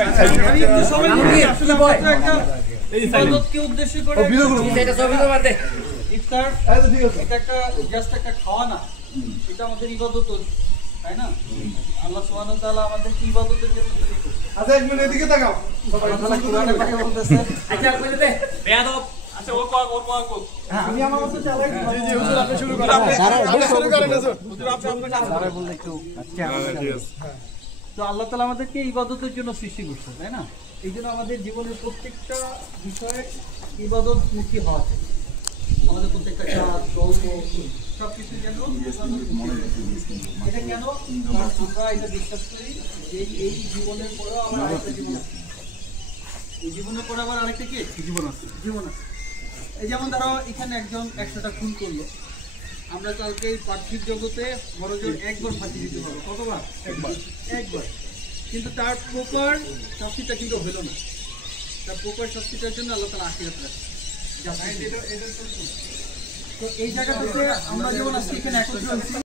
আমি একটু সময় নিয়ে আসলে আমাদের একটা ইবাদতকে উদ্দেশ্য করে এটা সবই তো বাদ দে ইফতার এটা একটা জাস্ট একটা খাওয়া না, এটা আমাদের ইবাদত, তাই না? আল্লাহ সুবহানাহু ওয়া তাআলা আমাদের কি ইবাদতের জন্য তৈরি করেছেন। আচ্ছা এক মিনিট এদিকে তাকাও। আল্লাহ কোরআনে পাকে বলতেছে, আচ্ছা কই দে বেয়াদব আচ্ছা ওর কো আমি আমার মতো চালাই। জি জি হুজুর আপনি শুরু করেন। আপনি শুরু করেন হুজুর। হুজুর আপনি সারা বললে একটু তো আল্লাহ তাআলা আমাদেরকে ইবাদতের জন্য সৃষ্টি করছেন, তাই না? এই জন্য আমাদের জীবনের প্রত্যেকটা বিষয়ে ইবাদত মুখী হওয়া চাই। আমাদের প্রত্যেকটা কাজ কর্ম সবকিছু যেন এটা কেন আমরা এটা বিশ্বাস করি যে এই জীবনের পরেও আবার আরেকটা জীবন আছে। এই জীবনের পরে আবার আরেকটা কি জীবন আছে, জীবন আছে। এই যেমন ধরো এখানে একজন 100টা খুন করলো, আমরা কালকে এই পার্থিব জগতে বড়জোর একবার ফাঁসি দিতে পারবো। কতবার? একবার। কিন্তু তার প্রপার শাস্তিটা কিন্তু হলো না। তার প্রপার শাস্তিটার জন্য আল্লাহ তাআলা আখিরাত রাখে। তো এই জায়গা থেকে আমরা যেমন আজকে এখানে একত্রিত হয়েছি,